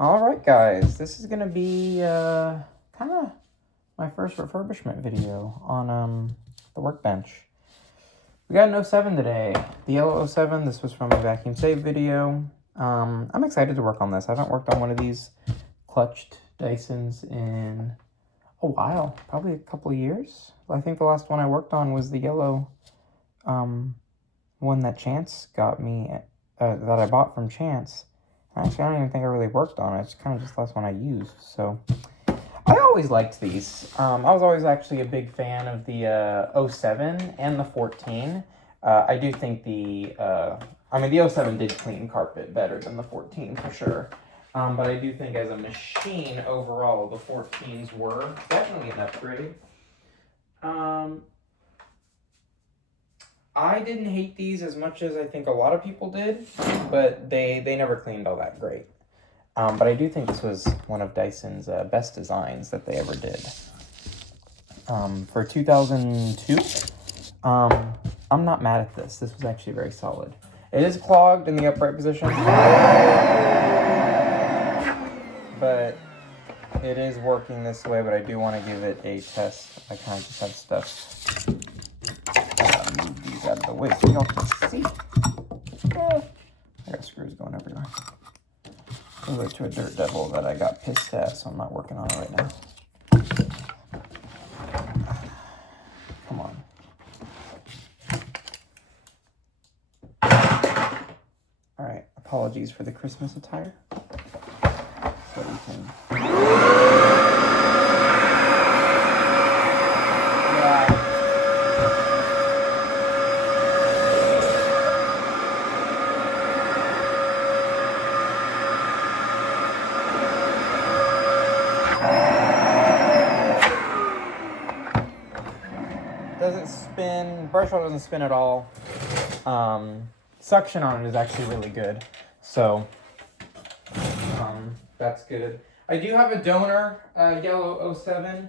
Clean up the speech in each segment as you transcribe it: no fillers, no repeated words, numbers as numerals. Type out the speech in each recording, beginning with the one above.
Alright guys, this is going to be kind of my first refurbishment video on the workbench. We got an 07 today, the yellow 07. This was from a vacuum save video. I'm excited to work on this. I haven't worked on one of these clutched Dysons in a while, probably a couple of years. I think the last one I worked on was the yellow one that Chance got me, that I bought from Chance. Actually, I don't even think I really worked on it. It's kind of just the last one I used. So, I always liked these. I was always actually a big fan of the 07 and the 14. I do think the 07 did clean carpet better than the 14 for sure. But I do think as a machine overall, the 14s were definitely an upgrade. I didn't hate these as much as I think a lot of people did, but they never cleaned all that great. But I do think this was one of Dyson's best designs that they ever did. For 2002, I'm not mad at this. This was actually very solid. It is clogged in the upright position, but it is working this way, but I do want to give it a test. I kind of just have stuff. Move these out of the way so y'all can see. I got screws going everywhere. Over to a dirt devil that I got pissed at, so I'm not working on it right now. Come on. Alright, apologies for the Christmas attire. So we can... Doesn't spin, brush roll doesn't spin at all. Suction on it is actually really good, so that's good. I do have a donor yellow 07,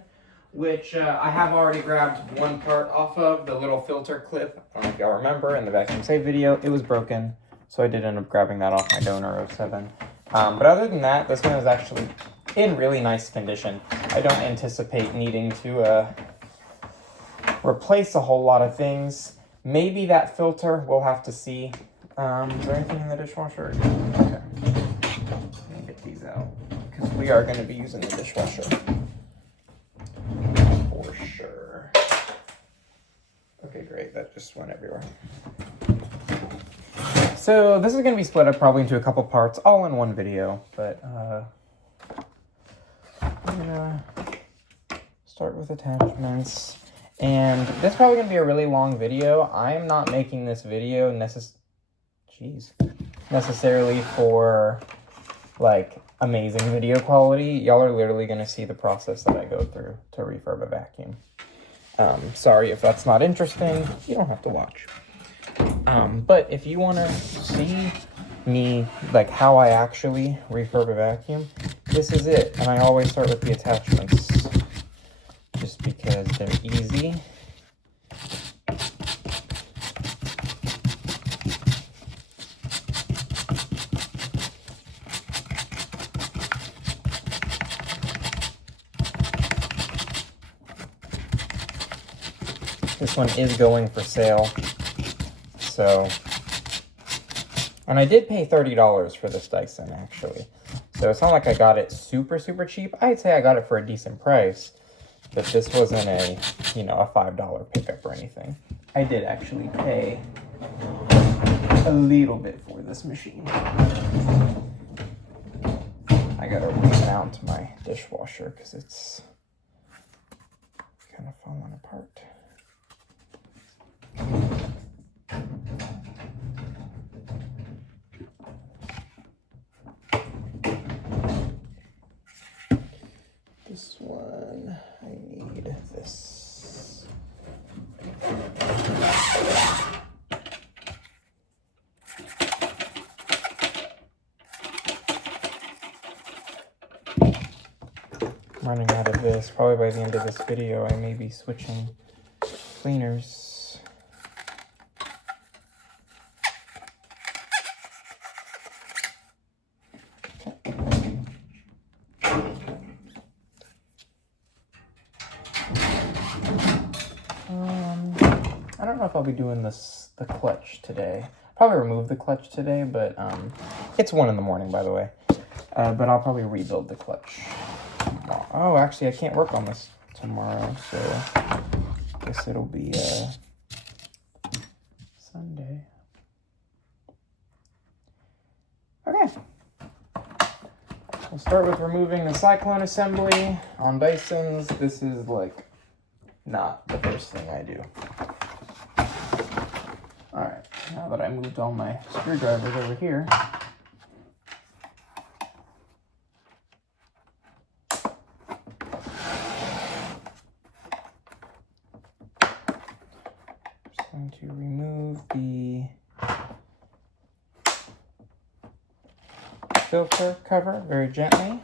which I have already grabbed one part off of, the little filter clip. I don't know if y'all remember in the vacuum save video, it was broken, so I did end up grabbing that off my donor 07. But other than that, this one is actually in really nice condition. I don't anticipate needing to replace a whole lot of things. Maybe that filter, we'll have to see. Is there anything in the dishwasher? Okay. Let me get these out, because we are going to be using the dishwasher. For sure. Okay, great. That just went everywhere. So this is going to be split up probably into a couple parts, all in one video. But I'm going to start with attachments. And this is probably going to be a really long video. I am not making this video necessarily for, like, amazing video quality. Y'all are literally going to see the process that I go through to refurb a vacuum. Sorry if that's not interesting. You don't have to watch. But if you want to see me, like, how I actually refurb a vacuum, this is it. And I always start with the attachments, just because they're easy. This one is going for sale, so, and I did pay $30 for this Dyson, actually. So it's not like I got it super, super cheap. I'd say I got it for a decent price. But this wasn't a, a $5 pickup or anything. I did actually pay a little bit for this machine. I gotta remount my dishwasher because it's kind of falling apart. This one, I need this. I'm running out of this. Probably by the end of this video, I may be switching cleaners. know if I'll be doing the clutch today. Probably remove the clutch today, but it's 1 in the morning, by the way. But I'll probably rebuild the clutch. Oh, actually, I can't work on this tomorrow, so I guess it'll be Sunday. Okay. We'll start with removing the cyclone assembly on Dysons. This is like not the first thing I do. Alright, now that I moved all my screwdrivers over here, just going to remove the filter cover very gently.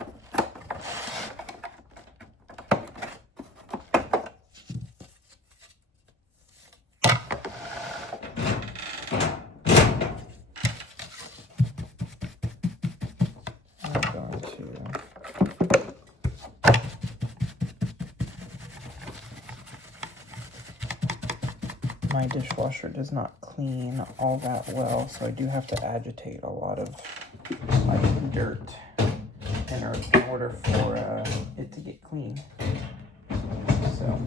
My dishwasher does not clean all that well, so I do have to agitate a lot of like dirt in order for it to get clean. So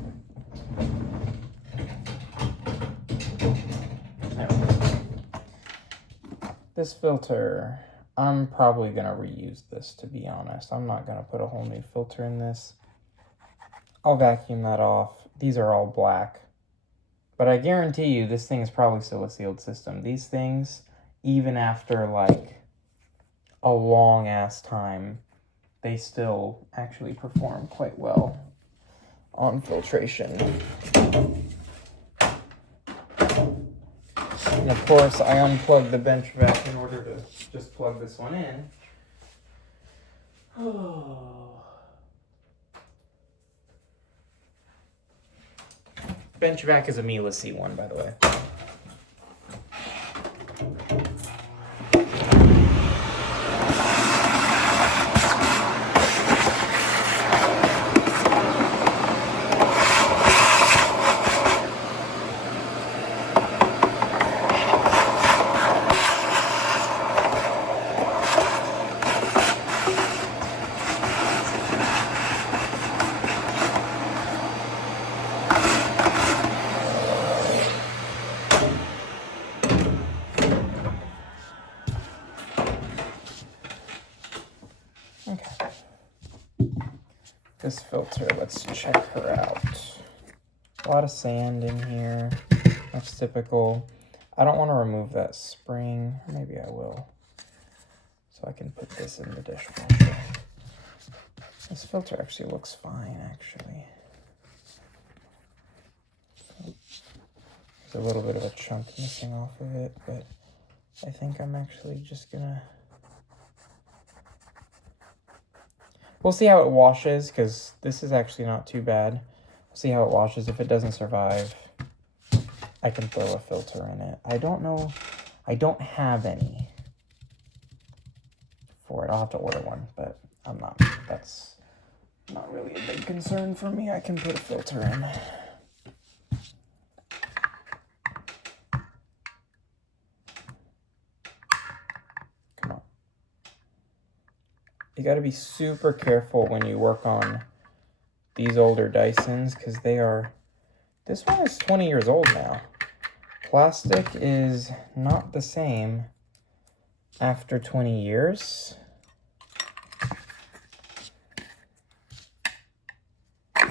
anyway, this filter, I'm probably gonna reuse this, to be honest. I'm not gonna put a whole new filter in this. I'll vacuum that off. These are all black. But I guarantee you this thing is probably still a sealed system. These things, even after like a long ass time, they still actually perform quite well on filtration. And of course, I unplugged the bench vac in order to just plug this one in. Oh. Bench vac is a Miele C1, by the way. This filter, let's check her out. A lot of sand in here. That's typical. I don't want to remove that spring. Maybe I will. So I can put this in the dishwasher. This filter actually looks fine, actually. There's a little bit of a chunk missing off of it, but I think I'm actually just gonna... We'll see how it washes, because this is actually not too bad. We'll see how it washes. If it doesn't survive, I can throw a filter in it. I don't know. I don't have any for it. I'll have to order one, but that's not really a big concern for me. I can put a filter in. You got to be super careful when you work on these older Dysons, because they are... This one is 20 years old now. Plastic is not the same after 20 years. I'm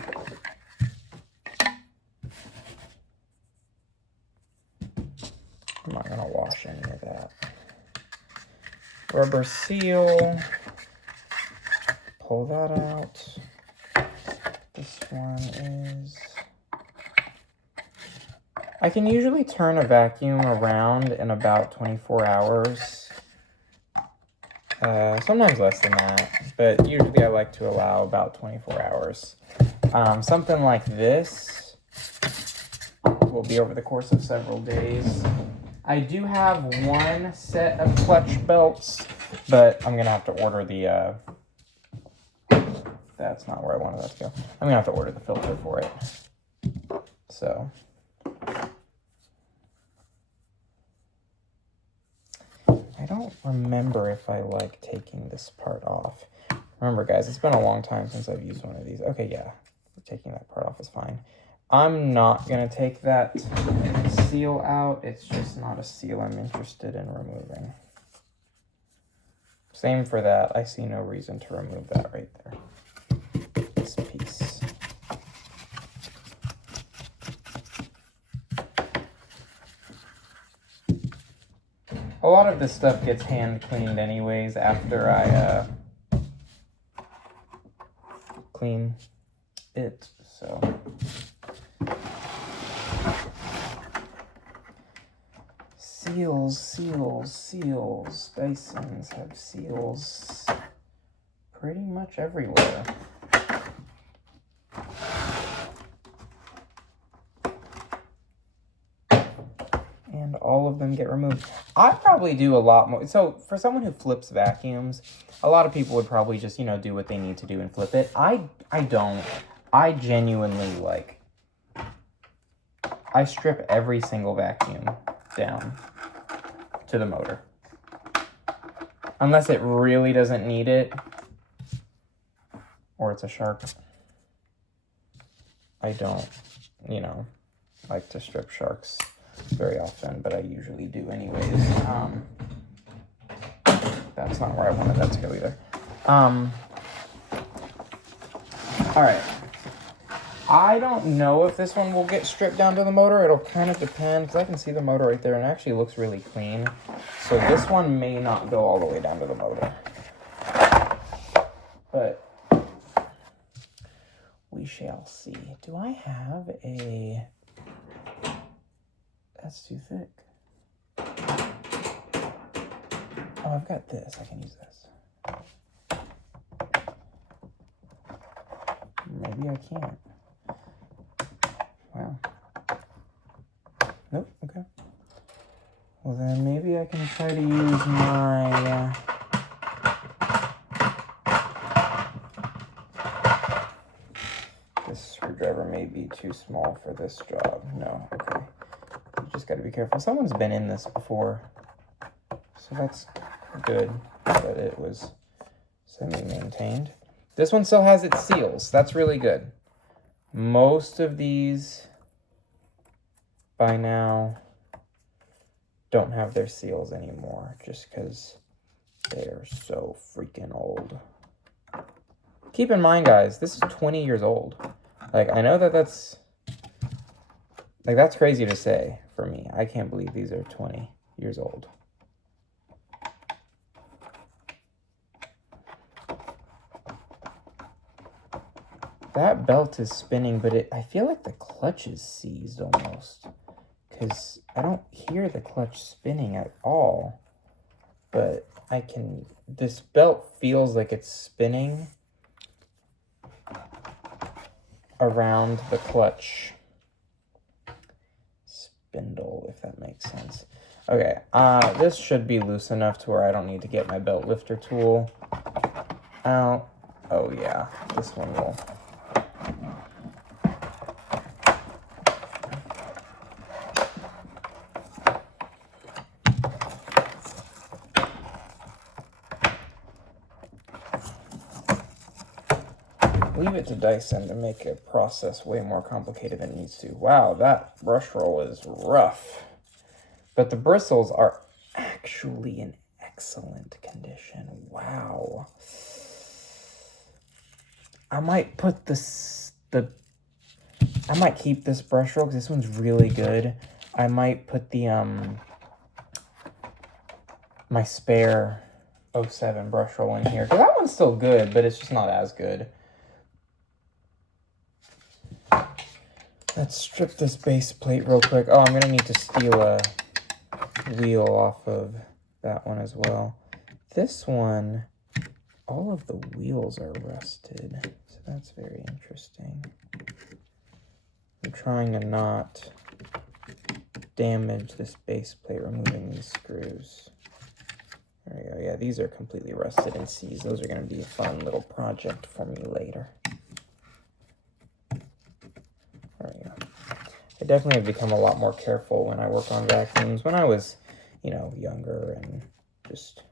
not going to wash any of that. Rubber seal. Pull that out. This one is... I can usually turn a vacuum around in about 24 hours. Sometimes less than that, but usually I like to allow about 24 hours. Something like this will be over the course of several days. I do have one set of clutch belts, but I'm gonna have to order the... That's not where I wanted that to go. I'm gonna have to order the filter for it. So don't remember if I like taking this part off. Remember, guys, it's been a long time since I've used one of these. Okay, yeah, taking that part off is fine. I'm not going to take that seal out. It's just not a seal I'm interested in removing. Same for that. I see no reason to remove that right there. This piece. A lot of this stuff gets hand cleaned anyways after I clean it, so. Seals, seals, seals. Dysons have seals pretty much everywhere. And all of them get removed. I probably do a lot more. So for someone who flips vacuums, a lot of people would probably just, you know, do what they need to do and flip it. I don't. I genuinely, like, I strip every single vacuum down to the motor. Unless it really doesn't need it, or it's a shark. I don't, you know, like to strip sharks very often, but I usually do anyways. That's not where I wanted that to go either. All right. I don't know if this one will get stripped down to the motor. It'll kind of depend, because I can see the motor right there, and it actually looks really clean. So this one may not go all the way down to the motor. But we shall see. Do I have a... That's too thick. Oh, I've got this. I can use this. Maybe I can't. Wow. Nope, okay. Well then maybe I can try to use my... This screwdriver may be too small for this job. No, okay. You just gotta be careful. Someone's been in this before. So that's good that it was semi-maintained. This one still has its seals. That's really good. Most of these by now don't have their seals anymore just because they're so freaking old. Keep in mind, guys, this is 20 years old. Like, I know that that's crazy to say for me. I can't believe these are 20 years old. That belt is spinning, but I feel like the clutch is seized almost. Because I don't hear the clutch spinning at all. But this belt feels like it's spinning around the clutch spindle, if that makes sense. Okay, this should be loose enough to where I don't need to get my belt lifter tool out. Oh yeah, this one will. Leave it to Dyson to make a process way more complicated than it needs to. Wow, that brush roll is rough. But the bristles are actually in excellent condition. Wow. I might put this, I might keep this brush roll because this one's really good. I might put the, my spare 07 brush roll in here. Because that one's still good, but it's just not as good. Let's strip this base plate real quick. Oh, I'm going to need to steal a wheel off of that one as well. This one, all of the wheels are rusted, so that's very interesting. I'm trying to not damage this base plate, removing these screws. There we go. Yeah, these are completely rusted and seized. Those are going to be a fun little project for me later. There we go. I definitely have become a lot more careful when I work on vacuums. When I was, you know, younger and just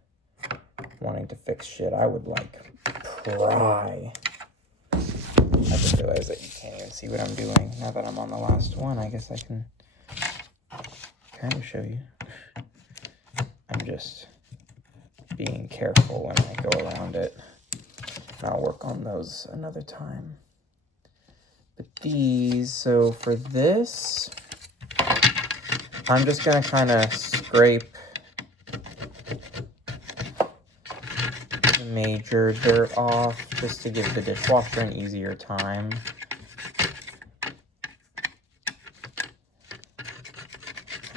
wanting to fix shit, I would like pry. I just realized that you can't even see what I'm doing. Now that I'm on the last one, I guess I can kind of show you. I'm just being careful when I go around it. I'll work on those another time. But these, so for this, I'm just gonna kind of scrape the major dirt off just to give the dishwasher an easier time. I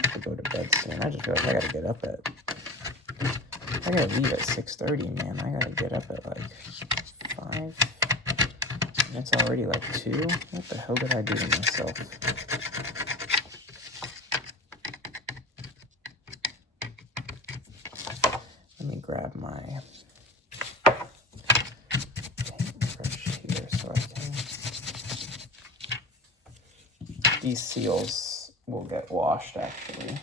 have to go to bed soon. I just feel like I gotta get up at, I gotta leave at 6:30, man. I gotta get up at like 5. And it's already like 2. What the hell did I do to myself? Let me grab my paintbrush here so I can... These seals will get washed actually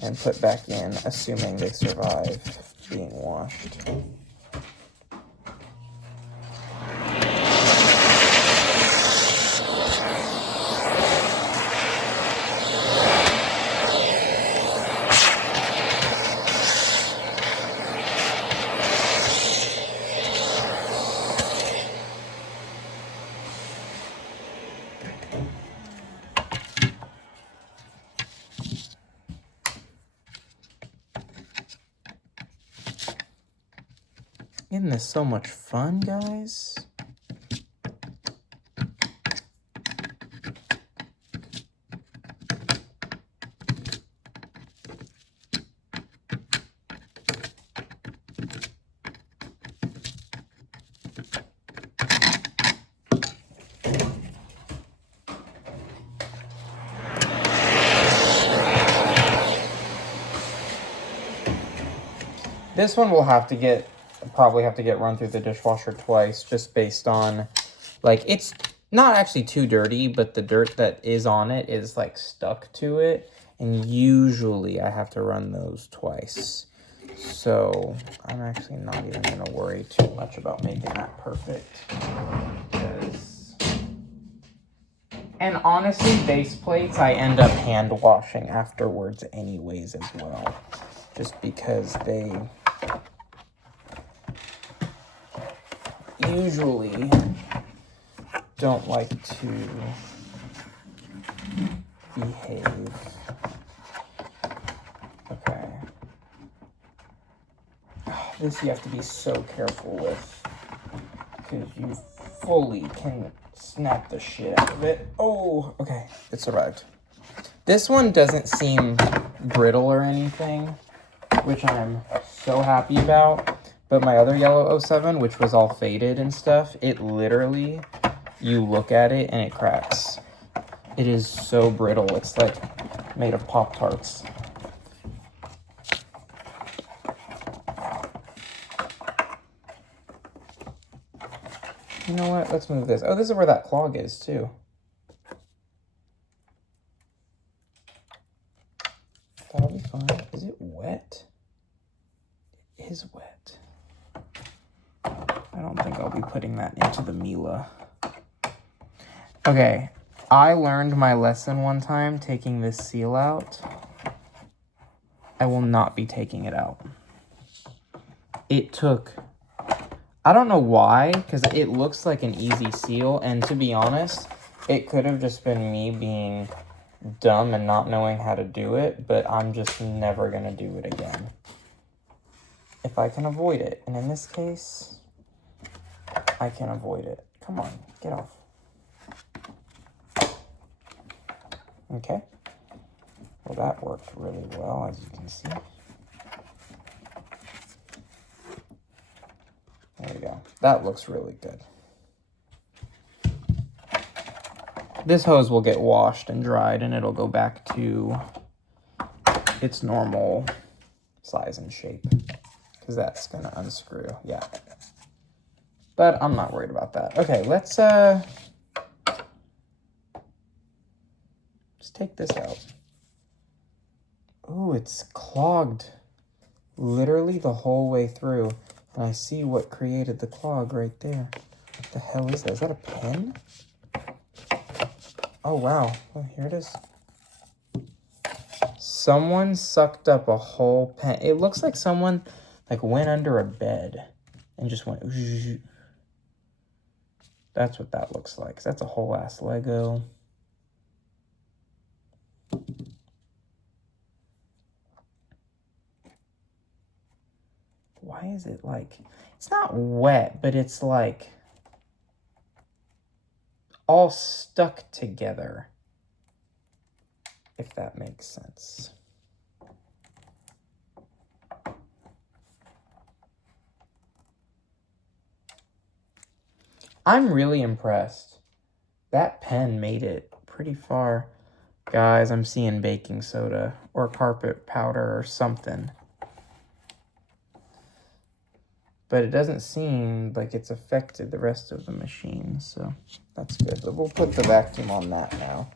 and put back in, assuming they survive being washed. Isn't this so much fun, guys? This one will have to get, probably have to get run through the dishwasher twice, just based on, like, it's not actually too dirty, but the dirt that is on it is like stuck to it, and usually I have to run those twice. So I'm actually not even gonna worry too much about making that perfect, because, and honestly, base plates I end up hand washing afterwards anyways as well, just because they usually don't like to behave. Okay. This you have to be so careful with, because you fully can snap the shit out of it. Oh, okay, it survived. This one doesn't seem brittle or anything, which I'm so happy about. But my other yellow 07, which was all faded and stuff, it literally, you look at it and it cracks. It is so brittle. It's like made of Pop-Tarts. You know what? Let's move this. Oh, this is where that clog is too. That'll be fine. Is it wet? It is wet. I don't think I'll be putting that into the Miele. Okay, I learned my lesson one time taking this seal out. I will not be taking it out. It took, I don't know why, because it looks like an easy seal, and to be honest, it could have just been me being dumb and not knowing how to do it, but I'm just never going to do it again if I can avoid it. And in this case, I can avoid it. Come on, get off. Okay. Well, that worked really well, as you can see. There we go. That looks really good. This hose will get washed and dried, and it'll go back to its normal size and shape, because that's going to unscrew. Yeah. But I'm not worried about that. Okay, let's take this out. Oh, it's clogged. literally the whole way through. And I see what created the clog right there. What the hell is that? Is that a pen? Oh, wow. Oh, here it is. Someone sucked up a whole pen. It looks like someone like went under a bed and just went. That's what that looks like. That's a whole ass Lego. Why is it like, it's not wet, but it's like all stuck together, if that makes sense. I'm really impressed. That pen made it pretty far. Guys, I'm seeing baking soda or carpet powder or something. But it doesn't seem like it's affected the rest of the machine, so that's good. But we'll put the vacuum on that now.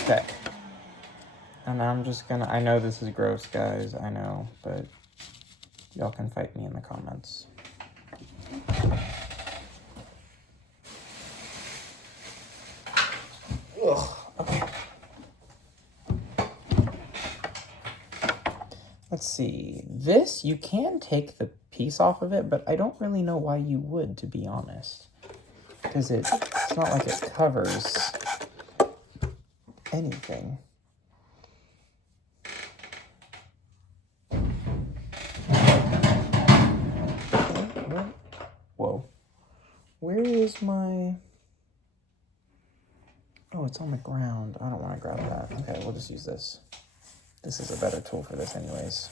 Okay. And I'm just gonna, I know this is gross, guys, I know, but y'all can fight me in the comments. Ugh, okay. Let's see, this, you can take the piece off of it, but I don't really know why you would, to be honest. Because it's not like it covers anything. Whoa. Where is my... Oh, it's on the ground. I don't want to grab that. Okay, we'll just use this. This is a better tool for this anyways.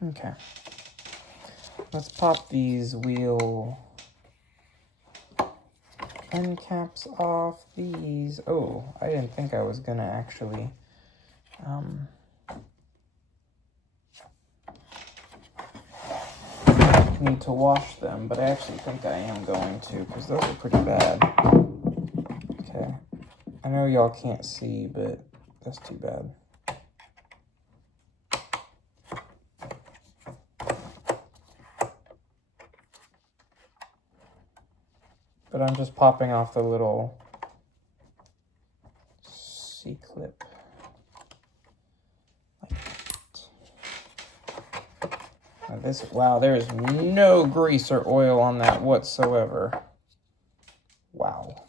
Okay. Let's pop these wheel end caps off. These, oh, I didn't think I was gonna actually need to wash them, but I actually think I am going to, because those are pretty bad. Okay. I know y'all can't see, but that's too bad. But I'm just popping off the little C-clip. Like that. Now this, wow, there is no grease or oil on that whatsoever. Wow.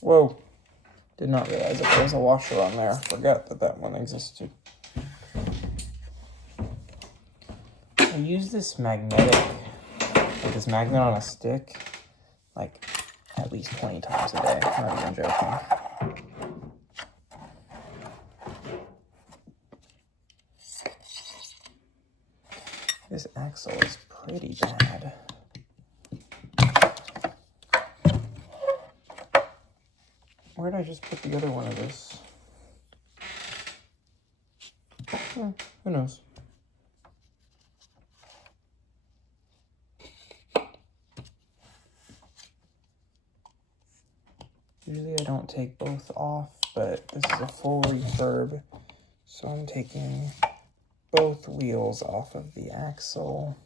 Whoa, did not realize that there was a washer on there. Forgot that that one existed. I use this magnetic, like this magnet on a stick, like at least 20 times a day. I'm not even joking. This axle is pretty bad. Where did I just put the other one of this? Who knows? Usually I don't take both off, but this is a full refurb, so I'm taking both wheels off of the axle.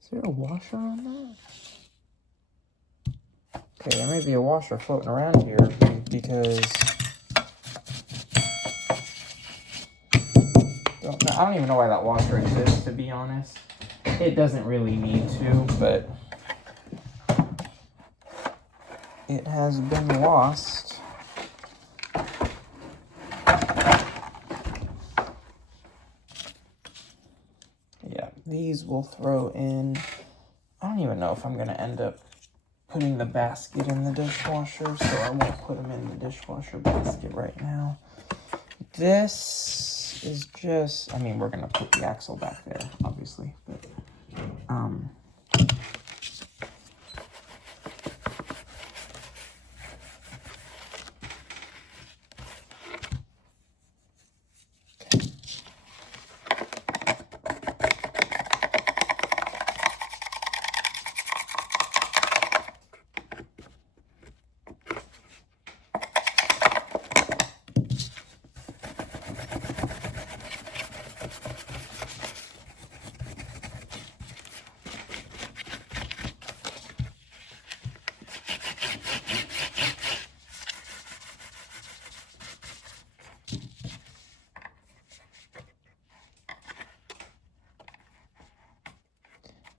Is there a washer on that? Okay, there may be a washer floating around here because I don't even know why that washer exists, to be honest. It doesn't really need to, but it has been lost. Yeah, these will throw in. I don't even know if I'm going to end up putting the basket in the dishwasher, so I won't put them in the dishwasher basket right now. This is just, I mean, we're going to put the axle back there, obviously, but,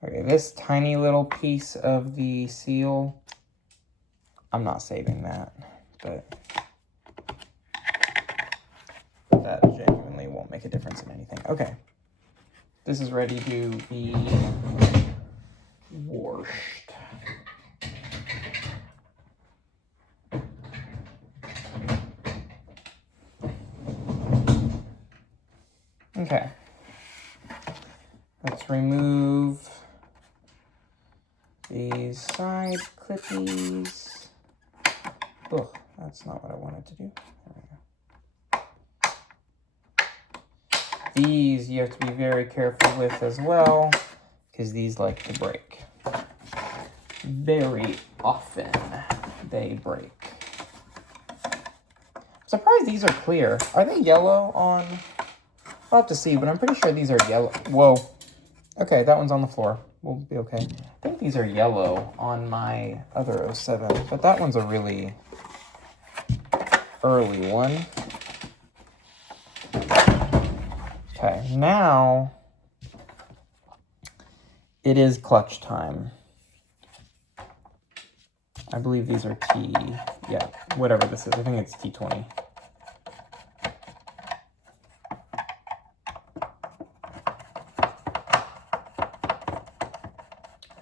okay, this tiny little piece of the seal, I'm not saving that, but that genuinely won't make a difference in anything. Okay, this is ready to be washed. Okay, let's remove these side clippies. Oh, that's not what I wanted to do. There we go. These you have to be very careful with as well, because these like to break. Very often they break. I'm surprised these are clear. Are they yellow on? I'll have to see, but I'm pretty sure these are yellow. Whoa. Okay, that one's on the floor. We'll be okay. I think these are yellow on my other 07, but that one's a really early one. Okay, now it is clutch time. I believe these are yeah, whatever this is. I think it's T20.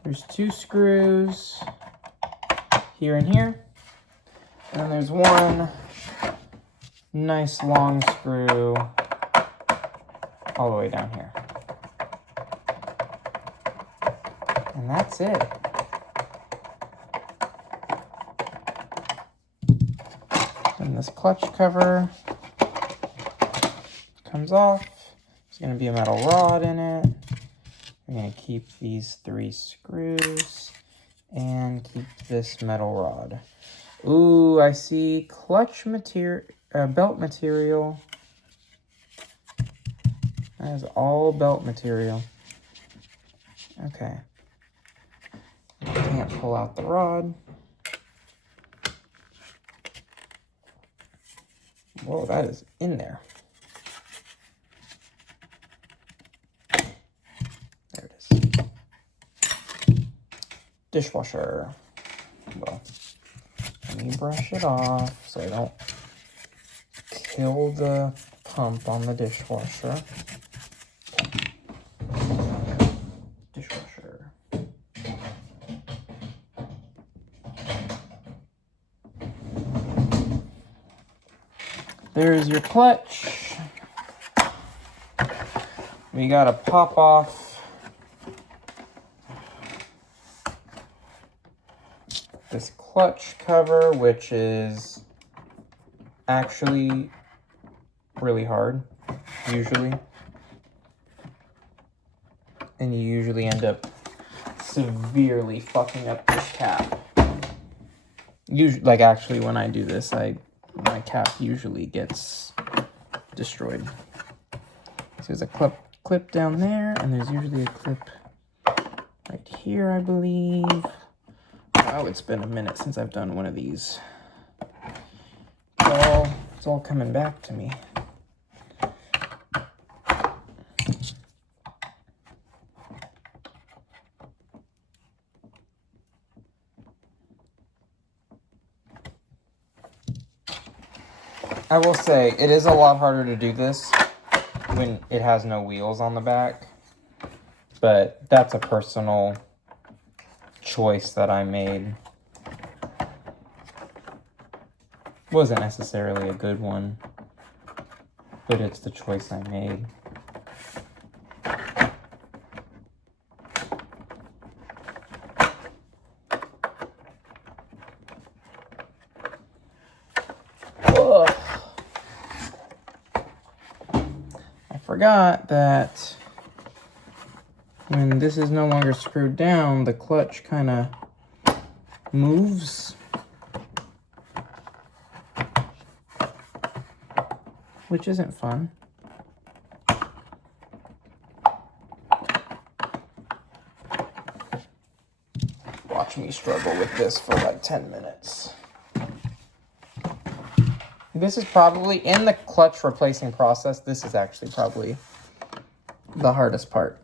There's 2 screws here and here, and then there's one nice long screw all the way down here. And that's it. And this clutch cover comes off. There's going to be a metal rod in it. We're going to keep these 3 screws and keep this metal rod. Ooh, I see clutch material, belt material. That is all belt material. Okay. Can't pull out the rod. Whoa, that is in there. dishwasher. Well, let me brush it off so I don't kill the pump on the dishwasher. Dishwasher. There's your clutch. We gotta pop off this clutch cover, which is actually really hard, usually. And you usually end up severely fucking up this cap. Usually, like actually when I do this, my cap usually gets destroyed. So there's a clip down there, and there's usually a clip right here, I believe. Oh, it's been a minute since I've done one of these. It's all coming back to me. I will say, it is a lot harder to do this when it has no wheels on the back, but that's a personal choice that I made. Wasn't necessarily a good one, but it's the choice I made. Ugh. I forgot that when this is no longer screwed down, the clutch kind of moves, which isn't fun. Watch me struggle with this for like 10 minutes. This is probably, in the clutch replacing process, this is actually probably the hardest part.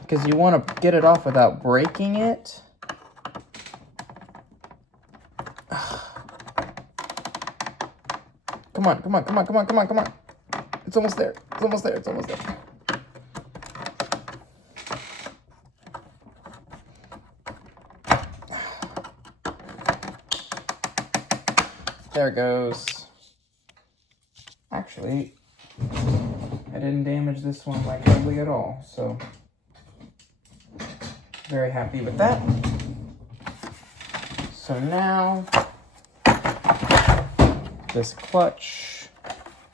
Because you want to get it off without breaking it. Come on, come on, come on, come on, come on, come on. It's almost there. It's almost there. It's almost there. There it goes. Actually, I didn't damage this one like hardly at all, so very happy with that. So now, this clutch,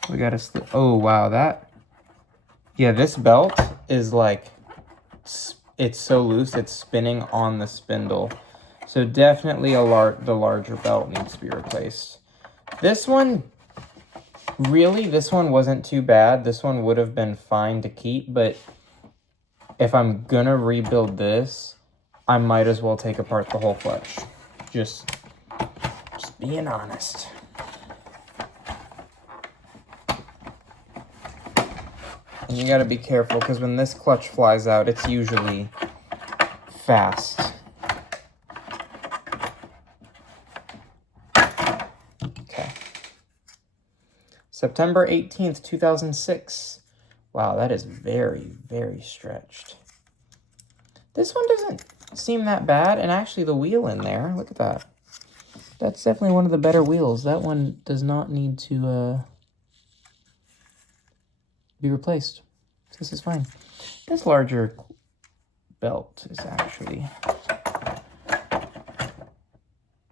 we gotta slip. Oh wow, yeah, this belt is like, it's so loose, it's spinning on the spindle. So definitely the larger belt needs to be replaced. This one, really, this one wasn't too bad. This one would have been fine to keep, but if I'm gonna rebuild this, I might as well take apart the whole clutch. Just being honest. And you gotta be careful, because when this clutch flies out, it's usually fast. Okay. September 18th, 2006. Wow, that is very, very stretched. This one doesn't seem that bad, and actually the wheel in there, look at that. That's definitely one of the better wheels. That one does not need to be replaced. This is fine. This larger belt is actually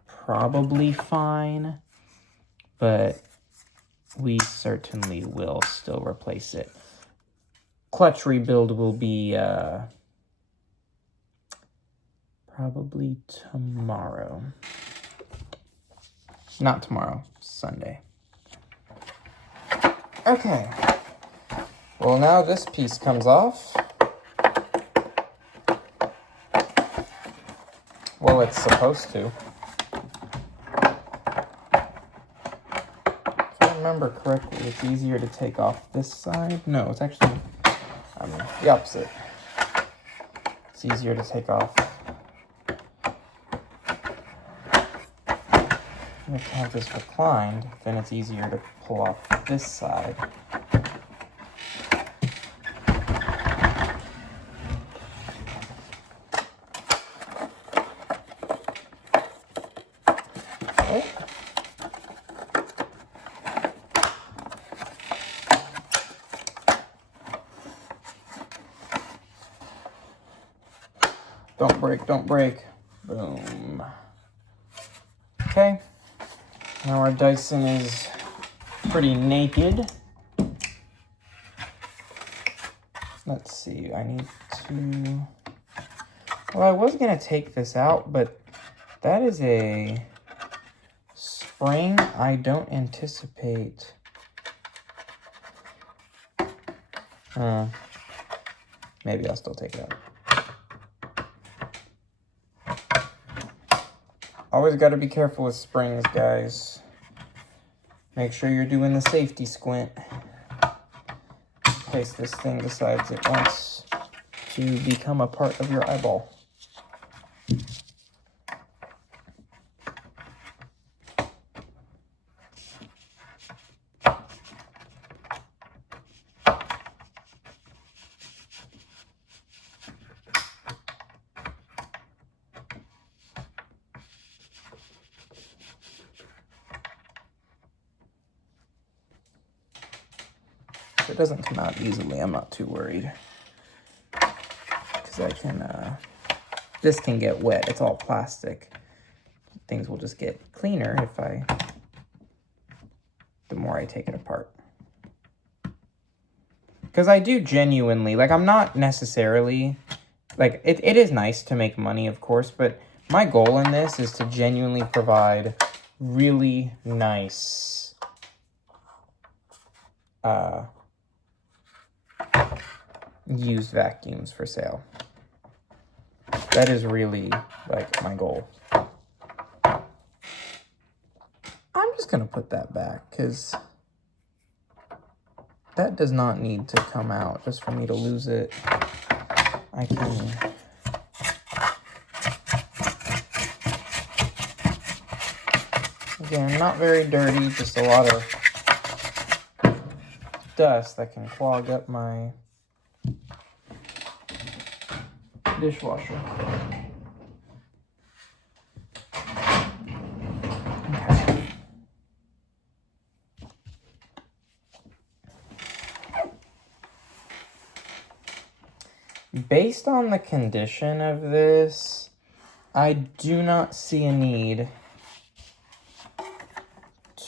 probably fine, but we certainly will still replace it. Clutch rebuild will be probably tomorrow. Not tomorrow, Sunday. Okay. Well, now this piece comes off. Well, it's supposed to. If I remember correctly, it's easier to take off this side. No, it's actually the opposite. It's easier to take off have to have this reclined, then it's easier to pull off this side. Don't break, don't break. Boom. Okay. Now our Dyson is pretty naked. Let's see, I need to... Well, I was gonna take this out, but that is a spring I don't anticipate. Maybe I'll still take it out. Always got to be careful with springs, guys. Make sure you're doing the safety squint. In case this thing decides it wants to become a part of your eyeball. If it doesn't come out easily, I'm not too worried. Because I can, this can get wet. It's all plastic. Things will just get cleaner if the more I take it apart. Because I do genuinely, like, I'm not necessarily, like, it is nice to make money, of course, but my goal in this is to genuinely provide really nice, used vacuums for sale. That is really, like, my goal. I'm just gonna put that back, because that does not need to come out just for me to lose it. I can... Again, not very dirty, just a lot of dust that can clog up my dishwasher. Okay. Based on the condition of this, I do not see a need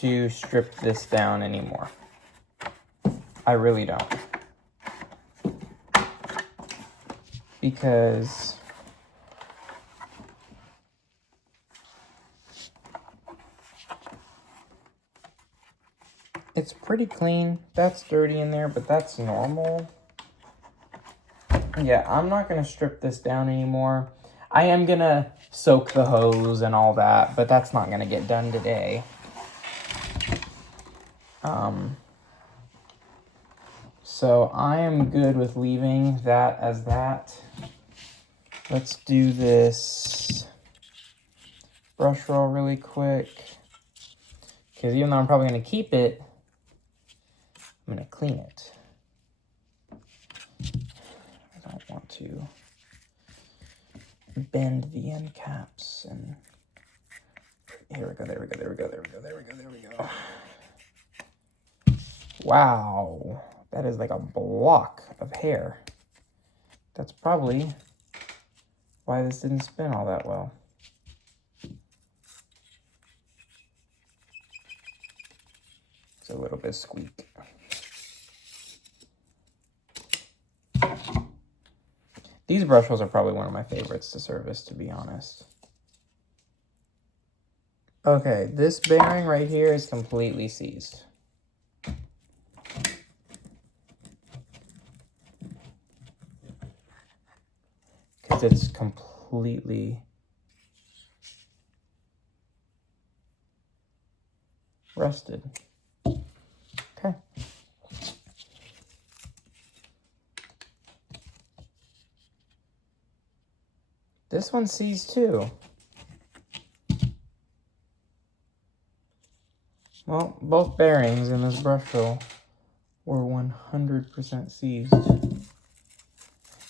to strip this down anymore. I really don't. Because it's pretty clean. That's dirty in there, but that's normal. Yeah, I'm not going to strip this down anymore. I am going to soak the hose and all that, but that's not going to get done today. So I am good with leaving that as that. Let's do this brush roll really quick. Because even though I'm probably going to keep it, I'm going to clean it. I don't want to bend the end caps. And here we go, there we go, there we go, there we go, there we go, there we go. Wow, that is like a block of hair. That's probably why this didn't spin all that well. It's a little bit squeak. These brush rolls are probably one of my favorites to service, to be honest. Okay, this bearing right here is completely seized. Because it's completely rusted. Okay. This one sees too. Well, both bearings in this brush roll were 100% seized.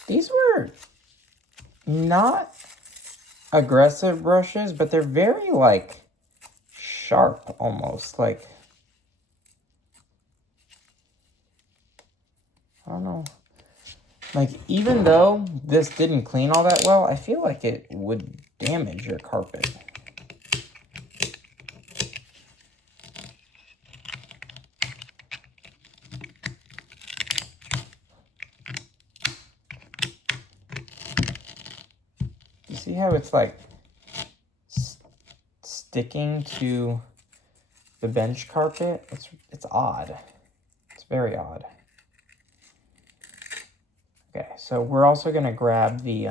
These were not aggressive brushes, but they're very, like, sharp almost. Like, I don't know. Like, even though this didn't clean all that well, I feel like it would damage your carpet. You see how it's like sticking to the bench carpet? It's odd. It's very odd. Okay, so we're also going to grab the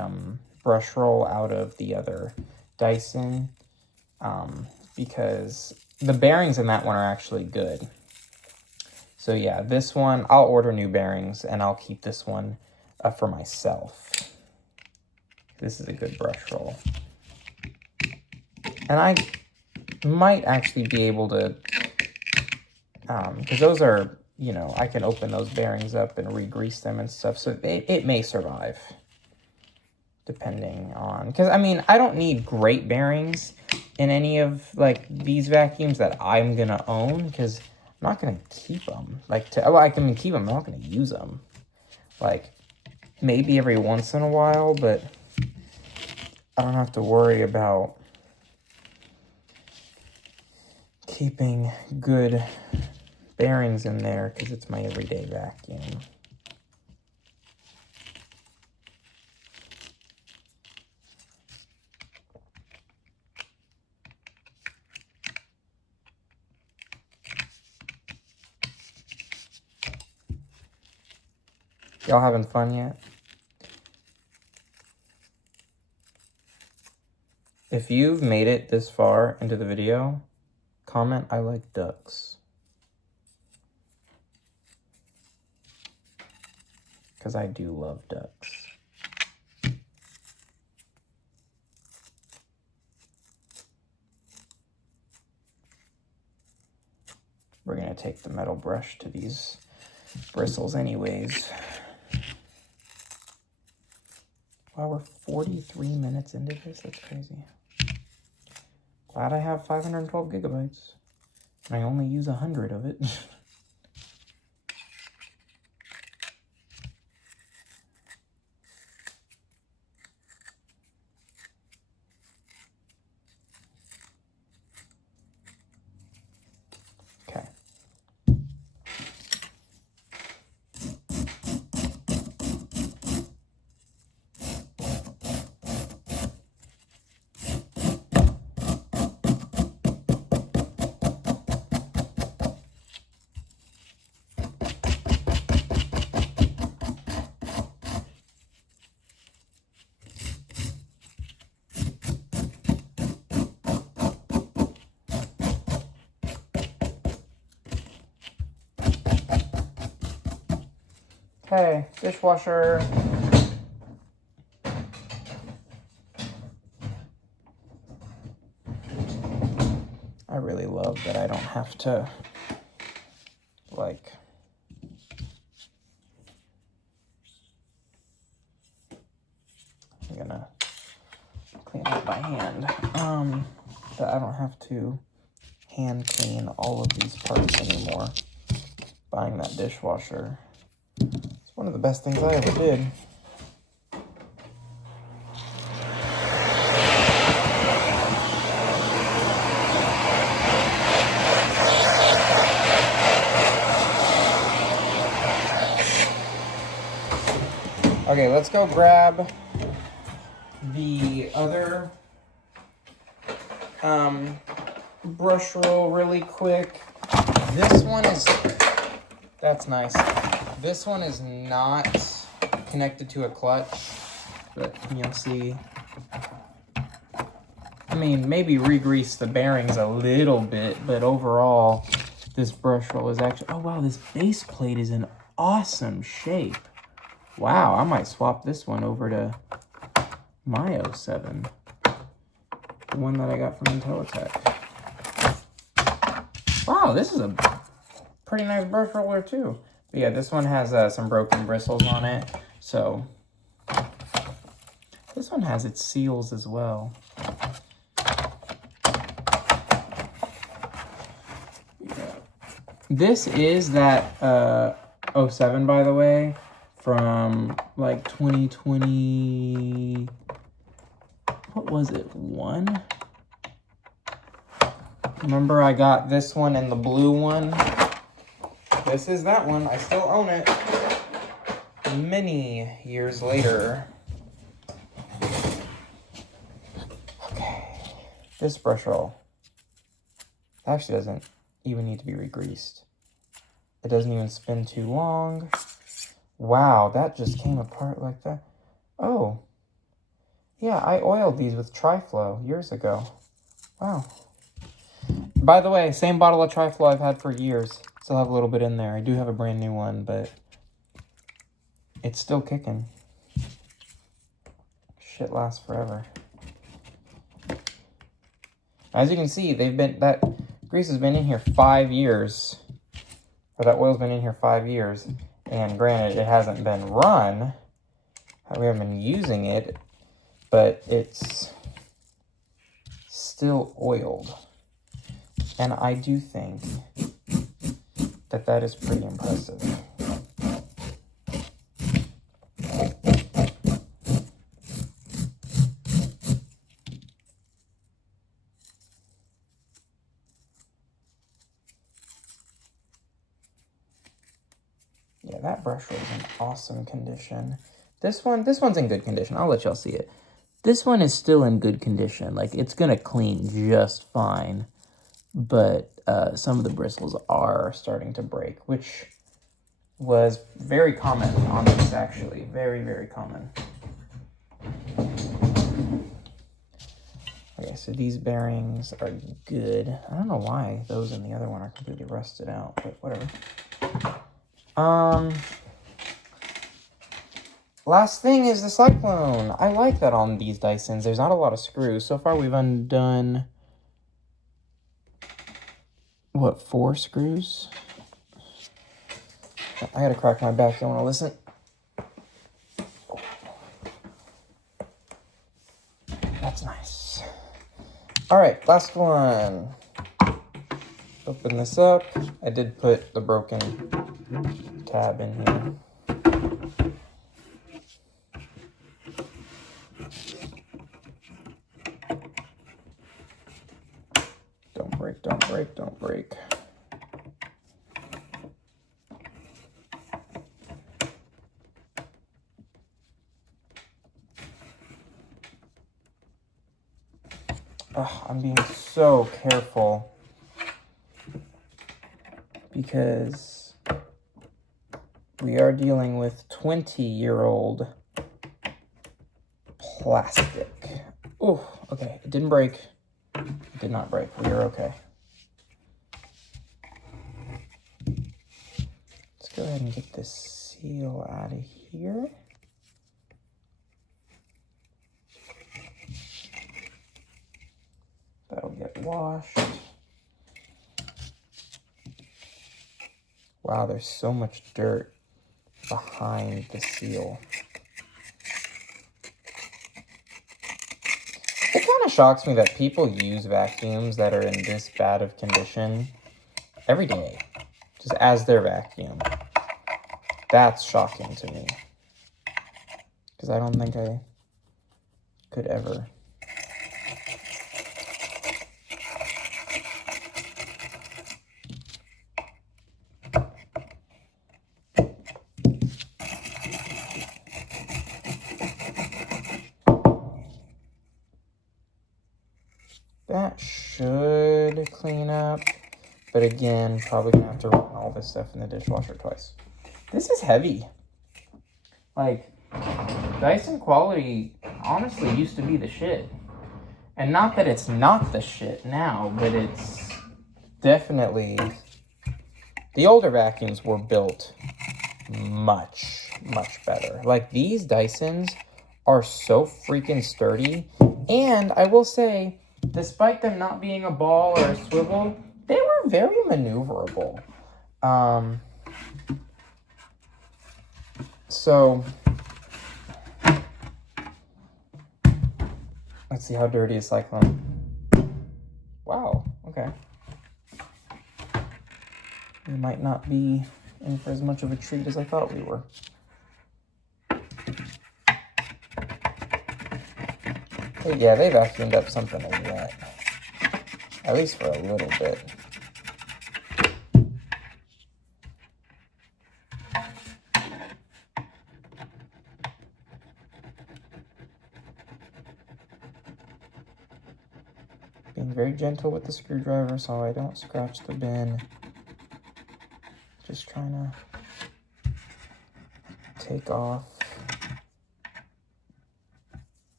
brush roll out of the other Dyson because the bearings in that one are actually good. So yeah, this one, I'll order new bearings and I'll keep this one for myself. This is a good brush roll. And I might actually be able to, because those are, you know, I can open those bearings up and re-grease them and stuff. So it may survive, depending on, because I mean, I don't need great bearings in any of like these vacuums that I'm going to own, because I'm not going to keep them. Like, well, I can keep them, I'm not going to use them. Like, maybe every once in a while, but I don't have to worry about keeping good bearings in there because it's my everyday vacuum. Y'all having fun yet? If you've made it this far into the video, comment I like ducks. Because I do love ducks. We're going to take the metal brush to these bristles anyways. Wow, we're 43 minutes into this. That's crazy. Glad I have 512 gigabytes. And I only use 100 of it. Okay. Okay, dishwasher. I really love that I don't have to, like, I'm gonna clean it by hand. That I don't have to hand clean all of these parts anymore. Buying that dishwasher. It's one of the best things I ever did. Okay, let's go grab the other brush roll really quick. This one is, that's nice. This one is not connected to a clutch, but you'll see. I mean, maybe re-grease the bearings a little bit, but overall, this brush roll is actually, oh wow, this base plate is in awesome shape. Wow, I might swap this one over to my 07. The one that I got from Intelitech. Wow, this is a pretty nice brush roller too. But yeah, this one has some broken bristles on it. So this one has its seals as well. This is that 07, by the way, from like 2020. What was it? One? Remember I got this one and the blue one? This is that one. I still own it. Many years later. Okay. This brush roll actually doesn't even need to be re-greased. It doesn't even spin too long. Wow, that just came apart like that. Oh. Yeah, I oiled these with Triflow years ago. Wow. By the way, same bottle of Triflow I've had for years. Still have a little bit in there. I do have a brand new one, but it's still kicking. Shit lasts forever. As you can see, that grease has been in here 5 years. Or that oil's been in here 5 years. And granted, it hasn't been run. We haven't been using it. But it's still oiled. And I do think that that is pretty impressive. Yeah, that brush was in awesome condition. This one's in good condition. I'll let y'all see it. This one is still in good condition. Like, it's gonna clean just fine. But some of the bristles are starting to break, which was very common on this, actually. Very, very common. Okay, so these bearings are good. I don't know why those and the other one are completely rusted out, but whatever. Last thing is the cyclone. I like that on these Dysons. There's not a lot of screws. So far we've undone, what, 4 screws? I gotta crack my back. You wanna listen? That's nice. All right, last one. Open this up. I did put the broken tab in here. Don't break, don't break, don't break. I'm being so careful because we are dealing with 20-year-old plastic. Oh, okay, it didn't break. It did not break. We are okay. Let's go ahead and get this seal out of here. That'll get washed. Wow, there's so much dirt behind the seal. It kind of shocks me that people use vacuums that are in this bad of condition every day, just as their vacuum. That's shocking to me, because I don't think I could ever. That should clean up, but again, probably gonna have to run all this stuff in the dishwasher twice. This is heavy. Like, Dyson quality honestly used to be the shit. And not that it's not the shit now, but it's definitely... The older vacuums were built much, much better. Like, these Dysons are so freaking sturdy. And I will say, despite them not being a ball or a swivel, they were very maneuverable. So let's see, how dirty is Cyclone? Wow, okay. We might not be in for as much of a treat as I thought we were. But yeah, they vacuumed up something wet. At least for a little bit. Being very gentle with the screwdriver so I don't scratch the bin. Just trying to take off.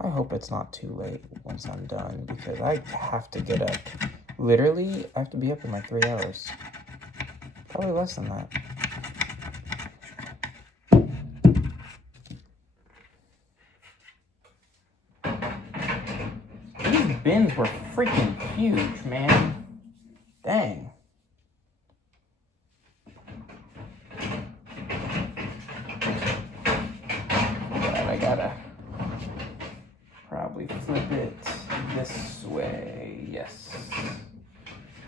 I hope it's not too late once I'm done, because I have to get up. Literally, I have to be up in like 3 hours. Probably less than that. These bins were freaking huge, man. Dang. But I gotta probably flip it this way. Yes.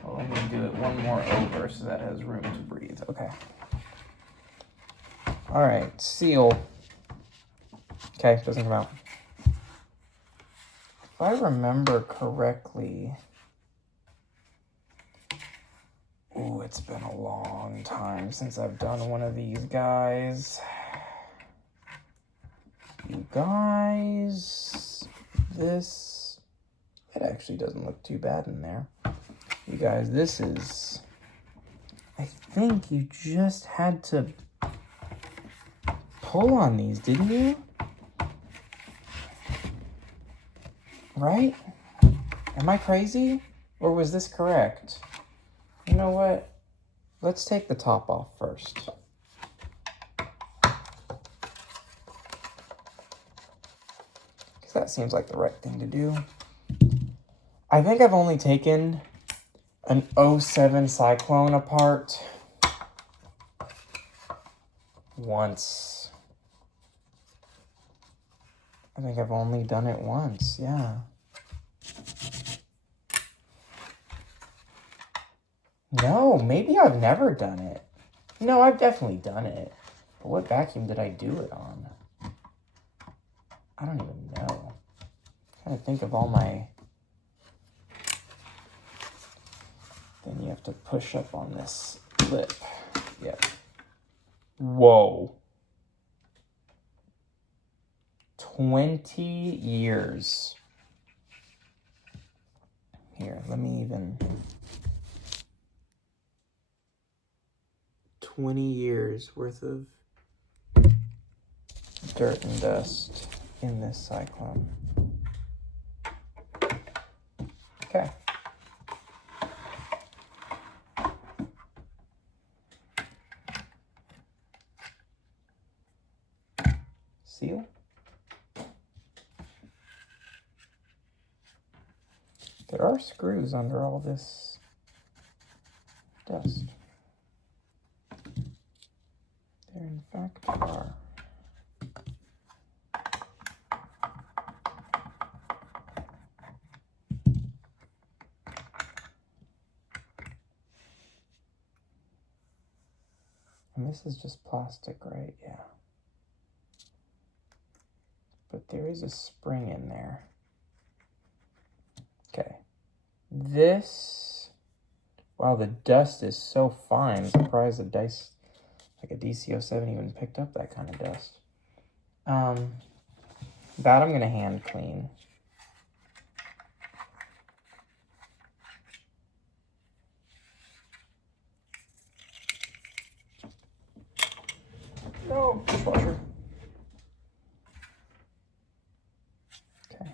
Well, let me do it one more over so that has room to breathe. Okay. All right, seal. Okay, doesn't come out. If I remember correctly, ooh, it's been a long time since I've done one of these guys. You guys, this, it actually doesn't look too bad in there. You guys, this is, I think you just had to pull on these, didn't you? Right? Am I crazy? Or was this correct? You know what? Let's take the top off first. Because that seems like the right thing to do. I think I've only taken an 07 Cyclone apart once. I think I've only done it once, yeah. No, maybe I've never done it. No, I've definitely done it. But what vacuum did I do it on? I don't even know. I'm trying to think of all my... Then you have to push up on this lip. Yeah. Whoa. 20 years. Here, let me even... 20 years worth of dirt and dust in this Cyclone. Okay. Seal. There are screws under all this dust. There in fact are. And this is just plastic, right? Yeah. But there is a spring in there. Okay. This, wow, the dust is so fine. I'm surprised the Dyson, like a Dc07 even picked up that kind of dust. That I'm gonna hand clean. No, dishwasher. Okay.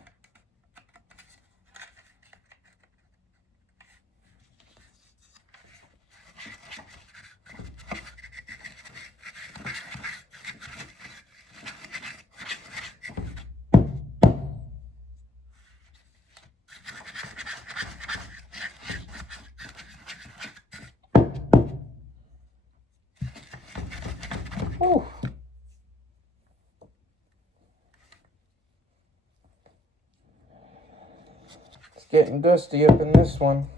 getting gusty up in this one.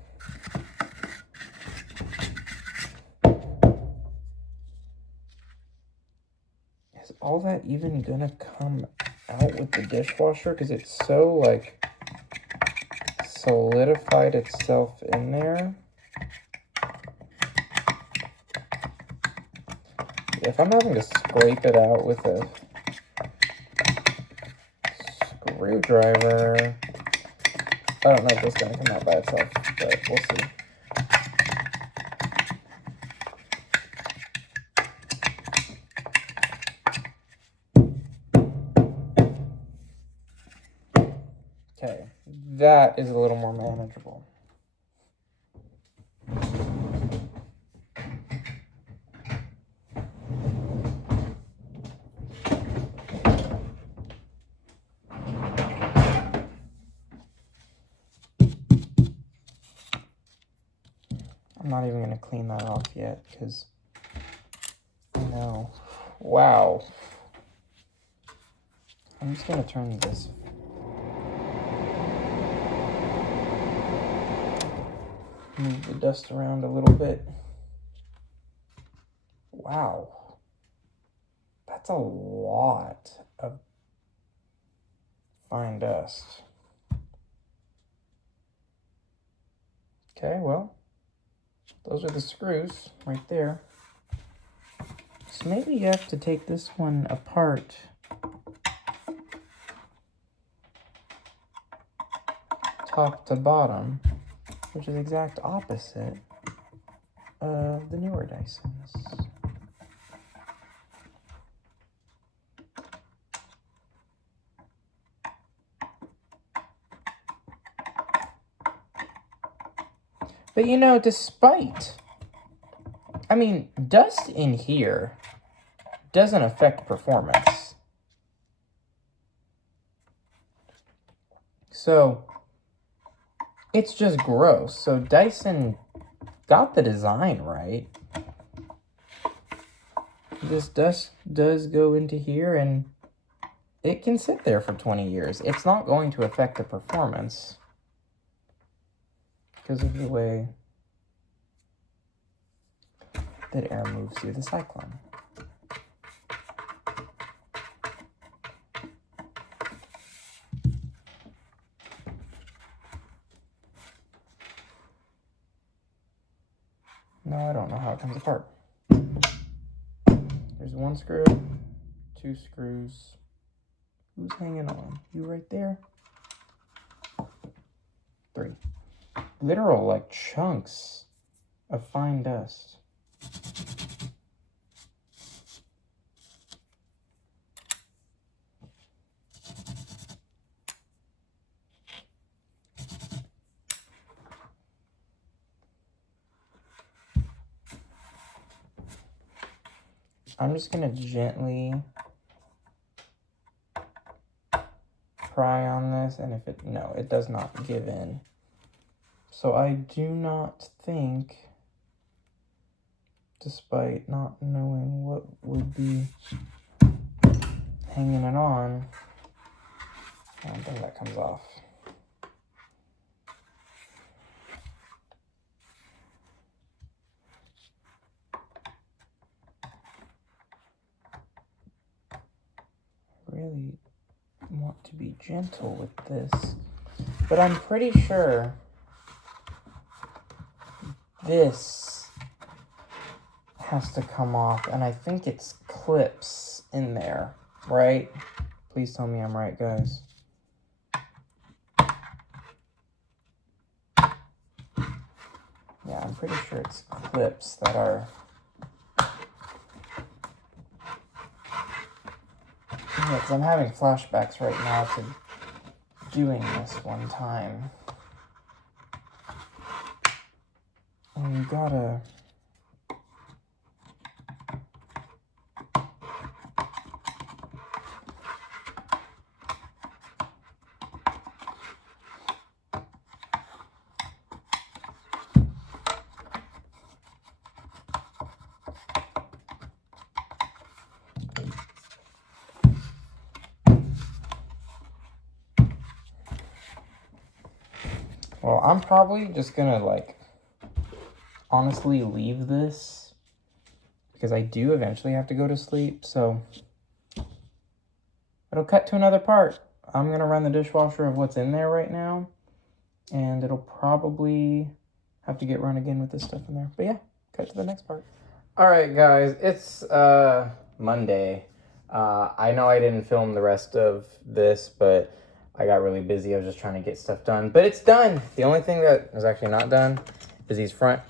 Is all that even gonna come out with the dishwasher? Because it's so, like, solidified itself in there. If I'm having to scrape it out with a screwdriver, I don't know if it's going to come out by itself, but we'll see. Okay, that is a little more manageable. I'm not even going to clean that off yet, because no. Wow. I'm just going to turn this. Move the dust around a little bit. Wow. That's a lot of fine dust. Okay, well, those are the screws right there. So maybe you have to take this one apart top to bottom, which is the exact opposite of the newer Dysons. But you know, despite, I mean, dust in here doesn't affect performance. So it's just gross. So Dyson got the design right. This dust does go into here and it can sit there for 20 years. It's not going to affect the performance because of the way that air moves through the cyclone. No, I don't know how it comes apart. There's one screw, two screws. Who's hanging on? You right there? Three. Literal, like, chunks of fine dust. I'm just gonna gently pry on this, and if it, no, it does not give in. So I do not think, despite not knowing what would be hanging it on, I don't think that comes off. Really want to be gentle with this, but I'm pretty sure this has to come off, and I think it's clips in there, right? Please tell me I'm right, guys. Yeah, I'm pretty sure it's clips that are... Yeah, because I'm having flashbacks right now to doing this one time. And you gotta... Well, I'm probably just gonna, like, honestly leave this because I do eventually have to go to sleep, so it'll cut to another part. I'm gonna run the dishwasher of what's in there right now, and it'll probably have to get run again with this stuff in there. But yeah, cut to the next part. All right, guys, it's Monday. I know I didn't film the rest of this, but I got really busy. I was just trying to get stuff done, but it's done. The only thing that is actually not done is these front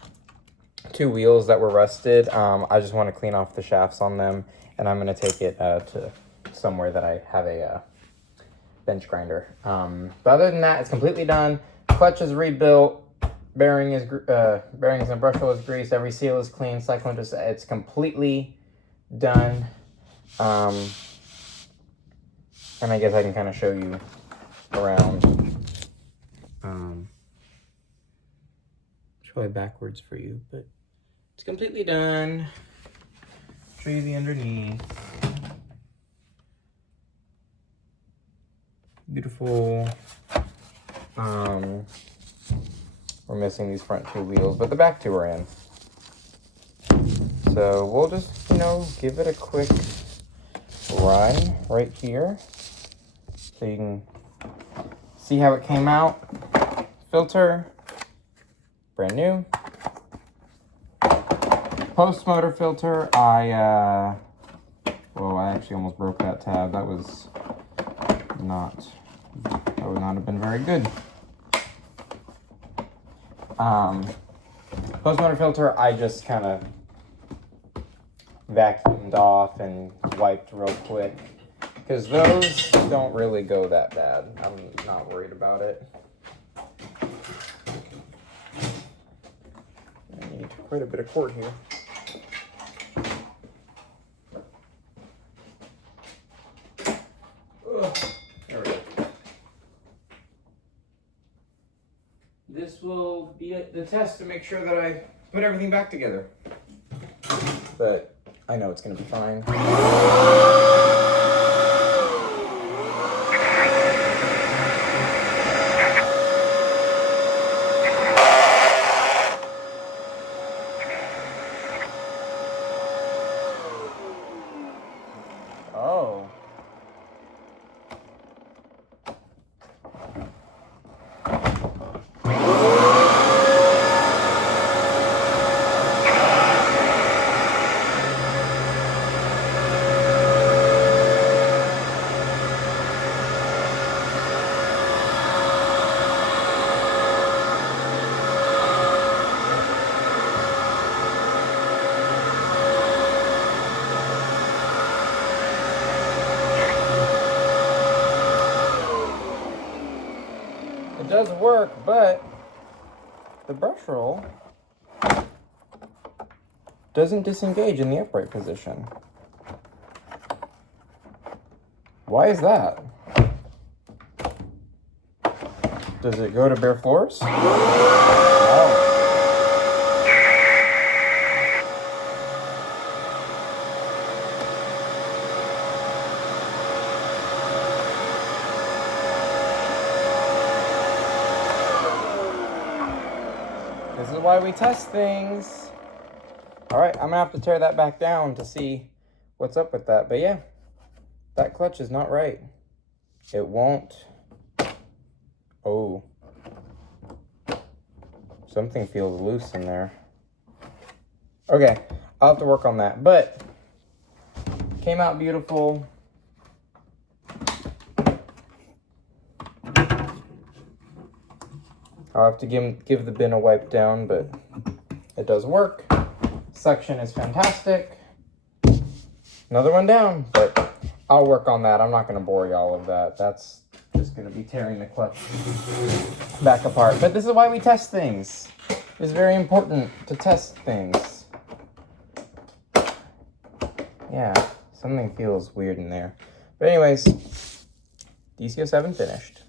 2 wheels that were rusted. I just want to clean off the shafts on them, and I'm going to take it to somewhere that I have a bench grinder. But other than that, it's completely done. Clutch is rebuilt. Bearings and brush hole is greased. Every seal is clean. Cyclone just, it's completely done. And I guess I can kind of show you around. It's probably backwards for you, but it's completely done. Show you the underneath. Beautiful. We're missing these front 2 wheels, but the back 2 are in. So we'll just, you know, give it a quick run right here so you can see how it came out. Filter, brand new. Post motor filter, I actually almost broke that tab. That would not have been very good. Post motor filter, I just kind of vacuumed off and wiped real quick because those don't really go that bad. I'm not worried about it. I need quite a bit of cord here. There we go. This will be the test to make sure that I put everything back together. But I know it's going to be fine. Oh. It does work, but the brush roll doesn't disengage in the upright position. Why is that? Does it go to bare floors? No. This is why we test things. All right, I'm gonna have to tear that back down to see what's up with that. But yeah, that clutch is not right. It won't. Oh. Something feels loose in there. Okay, I'll have to work on that. But came out beautiful. I'll have to give the bin a wipe down, but it does work. Suction is fantastic. Another one down, but I'll work on that. I'm not going to bore y'all with that. That's just going to be tearing the clutch back apart. But this is why we test things. It's very important to test things. Yeah, something feels weird in there. But anyways, Dc07 finished.